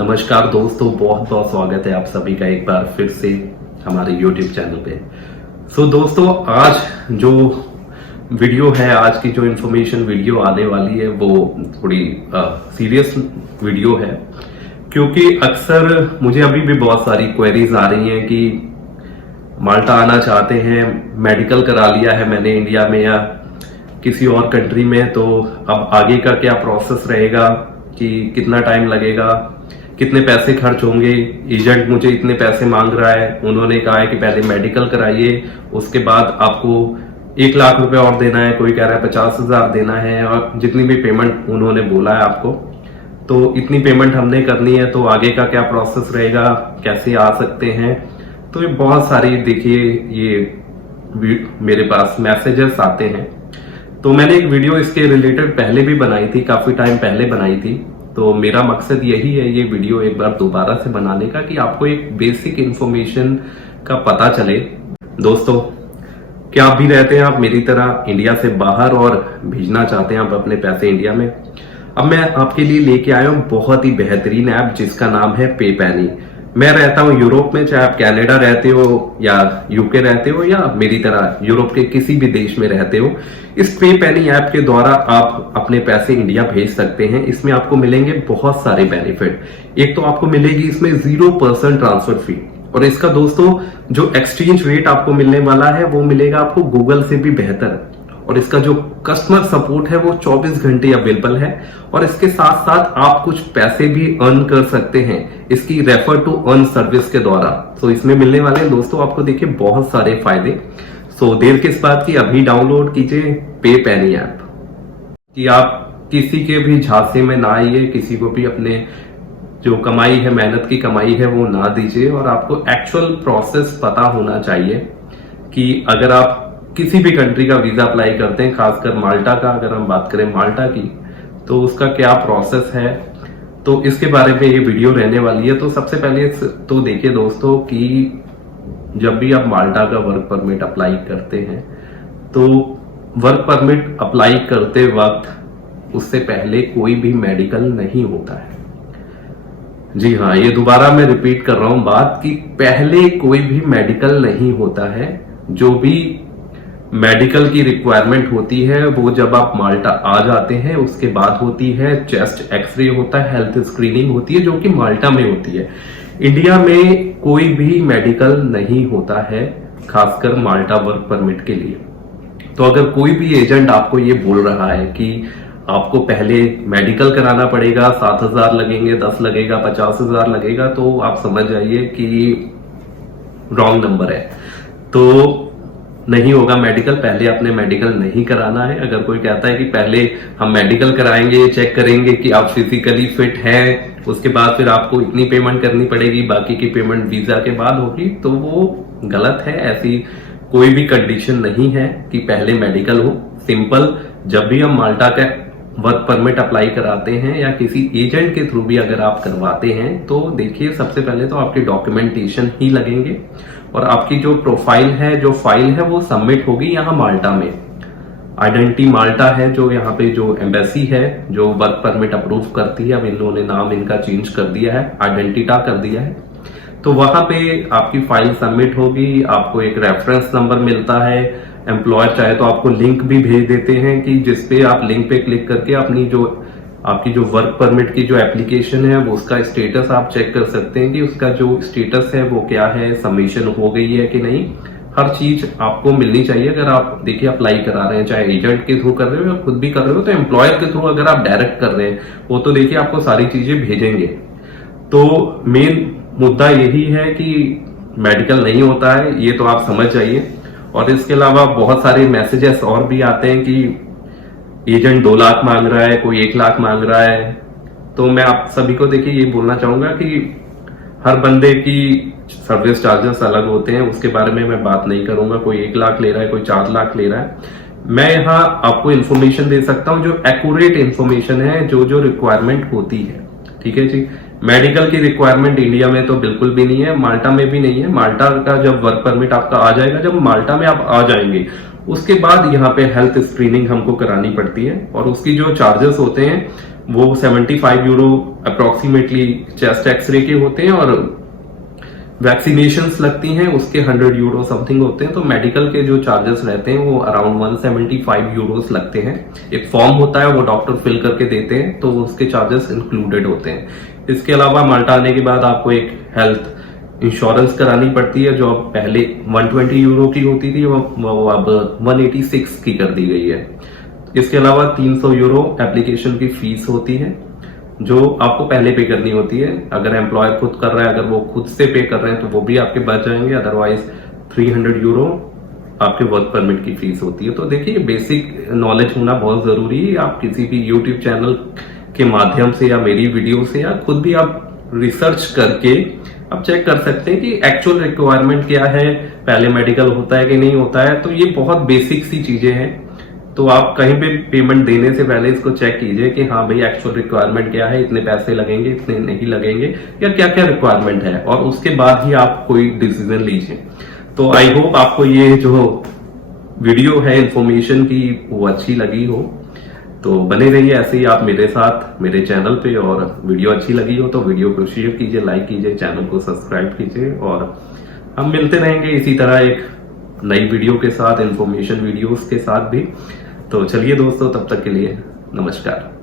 नमस्कार दोस्तों, बहुत बहुत स्वागत है आप सभी का एक बार फिर से हमारे YouTube चैनल पे। दोस्तों, आज जो वीडियो है, आज की जो इन्फॉर्मेशन वीडियो आने वाली है वो थोड़ी सीरियस वीडियो है, क्योंकि अक्सर मुझे अभी भी बहुत सारी क्वेरीज आ रही हैं कि माल्टा आना चाहते हैं, मेडिकल करा लिया है मैंने इंडिया में या किसी और कंट्री में, तो अब आगे का क्या प्रोसेस रहेगा, कि कितना टाइम लगेगा, कितने पैसे खर्च होंगे। एजेंट मुझे इतने पैसे मांग रहा है, उन्होंने कहा है कि पहले मेडिकल कराइए, उसके बाद आपको 1 लाख रुपए और देना है, कोई कह रहा है 50,000 देना है, और जितनी भी पेमेंट उन्होंने बोला है आपको, तो इतनी पेमेंट हमने करनी है। तो आगे का क्या प्रोसेस रहेगा, कैसे आ सकते हैं, तो ये बहुत सारी, देखिए ये मेरे पास मैसेजेस आते हैं। तो मैंने एक वीडियो इसके रिलेटेड पहले भी बनाई थी, काफी टाइम पहले बनाई थी। तो मेरा मकसद यही है ये वीडियो एक बार दोबारा से बनाने का, कि आपको एक बेसिक इंफॉर्मेशन का पता चले। दोस्तों, क्या आप भी रहते हैं आप मेरी तरह इंडिया से बाहर और भेजना चाहते हैं आप अपने पैसे इंडिया में? अब मैं आपके लिए लेके आया हूं बहुत ही बेहतरीन ऐप जिसका नाम है पेपैनी। मैं रहता हूं यूरोप में, चाहे आप कनाडा रहते हो या यूके रहते हो या मेरी तरह यूरोप के किसी भी देश में रहते हो, इस पेपैनी ऐप के द्वारा आप अपने पैसे इंडिया भेज सकते हैं। इसमें आपको मिलेंगे बहुत सारे बेनिफिट। एक तो आपको मिलेगी इसमें 0% ट्रांसफर फी, और इसका दोस्तों जो एक्सचेंज रेट आपको मिलने वाला है वो मिलेगा आपको गूगल से भी बेहतर, और इसका जो कस्टमर सपोर्ट है वो 24 घंटे अवेलेबल है। और इसके साथ साथ आप कुछ पैसे भी अर्न कर सकते हैं इसकी रेफर टू अर्न सर्विस के द्वारा। तो इसमें मिलने वाले हैं दोस्तों आपको, देखिए, बहुत सारे फायदे। देर किस बात की, अभी डाउनलोड कीजिए पेपैनी ऐप, कि आप किसी के भी झांसे में ना आइए, किसी को भी अपने जो कमाई है, मेहनत की कमाई है, वो ना दीजिए। और आपको एक्चुअल प्रोसेस पता होना चाहिए कि अगर आप किसी भी कंट्री का वीजा अप्लाई करते हैं, खासकर माल्टा का, अगर हम बात करें माल्टा की, तो उसका क्या प्रोसेस है, तो इसके बारे में ये वीडियो रहने वाली है। तो सबसे पहले तो देखिए दोस्तों कि जब भी आप माल्टा का वर्क परमिट अप्लाई करते हैं, तो वर्क परमिट अप्लाई करते वक्त उससे पहले कोई भी मेडिकल नहीं होता है। जी हाँ, ये दोबारा मैं रिपीट कर रहा हूं बात, कि पहले कोई भी मेडिकल नहीं होता है। जो भी मेडिकल की रिक्वायरमेंट होती है वो जब आप माल्टा आ जाते हैं उसके बाद होती है। चेस्ट एक्सरे होता है, हेल्थ स्क्रीनिंग होती है, जो कि माल्टा में होती है। इंडिया में कोई भी मेडिकल नहीं होता है, खासकर माल्टा वर्क परमिट के लिए। तो अगर कोई भी एजेंट आपको ये बोल रहा है कि आपको पहले मेडिकल कराना पड़ेगा, 7,000 लगेंगे, 10 लगेगा, 50,000 लगेगा, तो आप समझ जाइए कि रॉन्ग नंबर है। तो नहीं होगा मेडिकल, पहले अपने मेडिकल नहीं कराना है। अगर कोई कहता है कि पहले हम मेडिकल कराएंगे, चेक करेंगे कि आप फिजिकली फिट हैं, उसके बाद फिर आपको इतनी पेमेंट करनी पड़ेगी, बाकी की पेमेंट वीजा के बाद होगी, तो वो गलत है। ऐसी कोई भी कंडीशन नहीं है कि पहले मेडिकल हो। सिंपल, जब भी हम माल्टा का वर्क परमिट अप्लाई कराते हैं या किसी एजेंट के थ्रू भी अगर आप करवाते हैं, तो देखिए सबसे पहले तो आपके डॉक्यूमेंटेशन ही लगेंगे, और आपकी जो प्रोफाइल है, जो फाइल है, वो सबमिट होगी यहाँ माल्टा में। आइडेंटिटी माल्टा है जो यहाँ पे जो एम्बेसी है जो वर्क परमिट अप्रूव करती है, अब इन्होंने नाम इनका चेंज कर दिया है, आइडेंटिटा कर दिया है। तो वहां पे आपकी फाइल सबमिट होगी, आपको एक रेफरेंस नंबर मिलता है। एम्प्लॉयर चाहे तो आपको लिंक भी भेज देते हैं, कि जिसपे आप लिंक पे क्लिक करके आपकी जो वर्क परमिट की जो एप्लीकेशन है वो उसका स्टेटस आप चेक कर सकते हैं, कि उसका जो स्टेटस है वो क्या है, सबमिशन हो गई है कि नहीं। हर चीज आपको मिलनी चाहिए। अगर आप देखिए अप्लाई करा रहे हैं, चाहे एजेंट के थ्रू कर रहे हो या खुद भी कर रहे हो, तो एम्प्लॉयर के थ्रू अगर आप डायरेक्ट कर रहे हैं, वो तो देखिए आपको सारी चीजें भेजेंगे। तो मेन मुद्दा यही है कि मेडिकल नहीं होता है, ये तो आप समझ जाइए। और इसके अलावा बहुत सारे मैसेजेस और भी आते हैं कि एजेंट 2 लाख मांग रहा है, कोई 1 लाख मांग रहा है। तो मैं आप सभी को देखिए ये बोलना चाहूंगा कि हर बंदे की सर्विस चार्जेस अलग होते हैं, उसके बारे में मैं बात नहीं करूंगा। कोई 1 लाख ले रहा है, कोई 4 लाख ले रहा है। मैं यहाँ आपको इन्फॉर्मेशन दे सकता हूँ जो एक्यूरेट इन्फॉर्मेशन है, जो रिक्वायरमेंट होती है। ठीक है जी। मेडिकल की रिक्वायरमेंट इंडिया में तो बिल्कुल भी नहीं है, माल्टा में भी नहीं है। माल्टा का जब वर्क परमिट आपका आ जाएगा, जब माल्टा में आप आ जाएंगे, उसके बाद यहाँ पे हेल्थ स्क्रीनिंग हमको करानी पड़ती है, और उसकी जो चार्जेस होते हैं वो 75 यूरो अप्रोक्सीमेटली चेस्ट एक्सरे के होते हैं, और वैक्सीनेशंस लगती हैं उसके 100 यूरो समथिंग होते हैं। तो मेडिकल के जो चार्जेस रहते हैं वो अराउंड 175 यूरोस लगते हैं। एक फॉर्म होता है वो डॉक्टर फिल करके देते हैं, तो उसके चार्जेस इंक्लूडेड होते हैं। इसके अलावा माल्टा आने के बाद आपको एक हेल्थ इंश्योरेंस करानी पड़ती है, जो अब पहले 120 यूरो की होती थी, वो अब 186 की कर दी गई है। इसके अलावा 300 यूरो एप्लीकेशन की फीस होती है, जो आपको पहले पे करनी होती है। अगर एम्प्लॉयर खुद कर रहा है, अगर वो खुद से पे कर रहे हैं तो वो भी आपके बच जाएंगे। अदरवाइज 300 यूरो आपके वर्क परमिट की फीस होती है। तो देखिए, बेसिक नॉलेज होना बहुत जरूरी है। आप किसी भी यूट्यूब चैनल के माध्यम से या मेरी वीडियो से या खुद भी आप रिसर्च करके आप चेक कर सकते हैं कि एक्चुअल रिक्वायरमेंट क्या है, पहले मेडिकल होता है कि नहीं होता है। तो ये बहुत बेसिक सी चीजें हैं। तो आप कहीं पे पेमेंट देने से पहले इसको चेक कीजिए कि हाँ भाई एक्चुअल रिक्वायरमेंट क्या है, इतने पैसे लगेंगे, इतने नहीं लगेंगे, या क्या क्या रिक्वायरमेंट है, और उसके बाद ही आप कोई डिसीजन लीजिए। तो आई होप आपको ये जो वीडियो है इंफॉर्मेशन की वो अच्छी लगी हो। तो बने रहिए ऐसे ही आप मेरे साथ मेरे चैनल पे, और वीडियो अच्छी लगी हो तो वीडियो को शेयर कीजिए, लाइक कीजिए, चैनल को सब्सक्राइब कीजिए, और हम मिलते रहेंगे इसी तरह एक नई वीडियो के साथ, इंफॉर्मेशन वीडियोस के साथ भी। तो चलिए दोस्तों, तब तक के लिए नमस्कार।